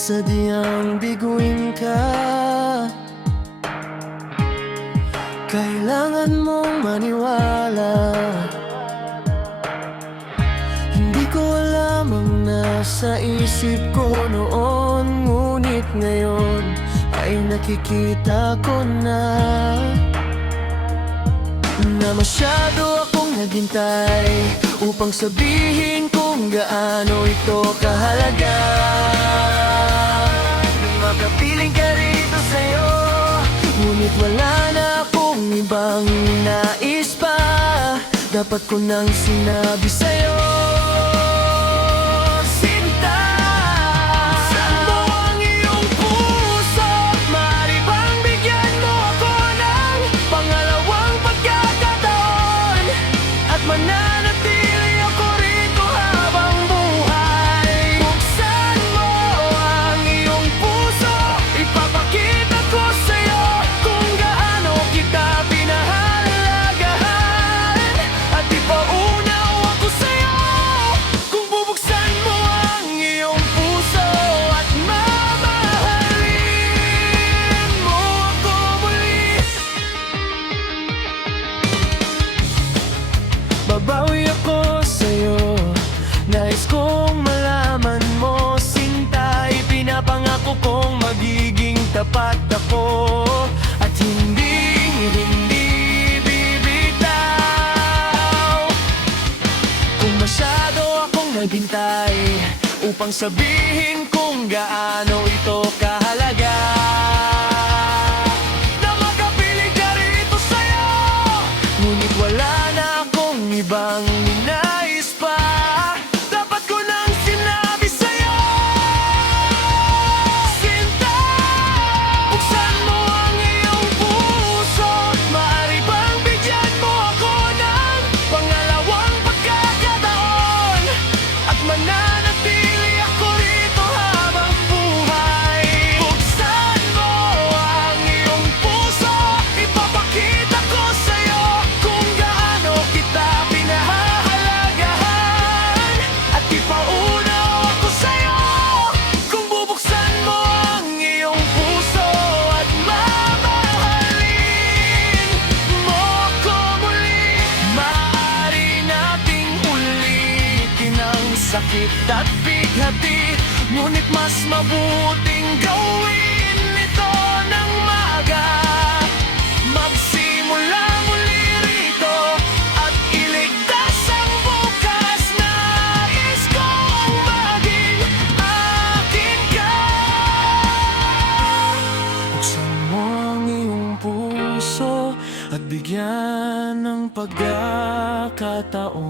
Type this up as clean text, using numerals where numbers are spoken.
sadyang biguin ka. Kailangan mong maniwala. Hindi ko alam ang nasa isip ko noon, ngunit ngayon ay nakikita ko na masyado akong naghintay upang sabihin kung gaano ito kahalaga. Nang makapiling ka rito sa'yo, ngunit wala na akong ibang nais pa. Dapat ko nang sinabi sa'yo, Sinta, saan mo ang iyong puso? Maaari bang bigyan mo ako ng pangalawang pagkakataon at mananatili ako rito habang buhay? Buksan mo ang iyong puso, ipapakita ko sa'yo kung gaano kita pinahalagahan. At ipaunaw ako sa'yo kung bubuksan mo ang iyong puso at mamahalin mo ako muli. Babawi ako sa'yo, nais kong malaman mo, Sinta. Ipinapangako kong magiging tapat ako at hindi bibitaw. Kung masyado akong naghintay upang sabihin kung gaano ito kahalaga, na makapiling ka rito sa'yo, ngunit wala na akong ibang ninais pa. Dapat ko nang sinabi sa'yo, Sinta, buksan mo ang iyong puso. Maaari bang bigyan mo ako ng pangalawang pagkakataon at mananatili ako rito habang buhay? Buksan mo ang iyong puso, ipapakita ko sa'yo kung gaano kita pinahahalagahan. At ipaunaw ako sa'yo kung bubuksan mo ang iyong puso at mamahalin mo ako muli. Maaari nating ulitin ang sakit at bighati, ngunit mas mabuting gawin ito ng maaga. Magsimula muli rito at iligtas ang bukas. Nais kong maging akin ka. Buksan mo ang iyong puso at bigyan ng pagkakataon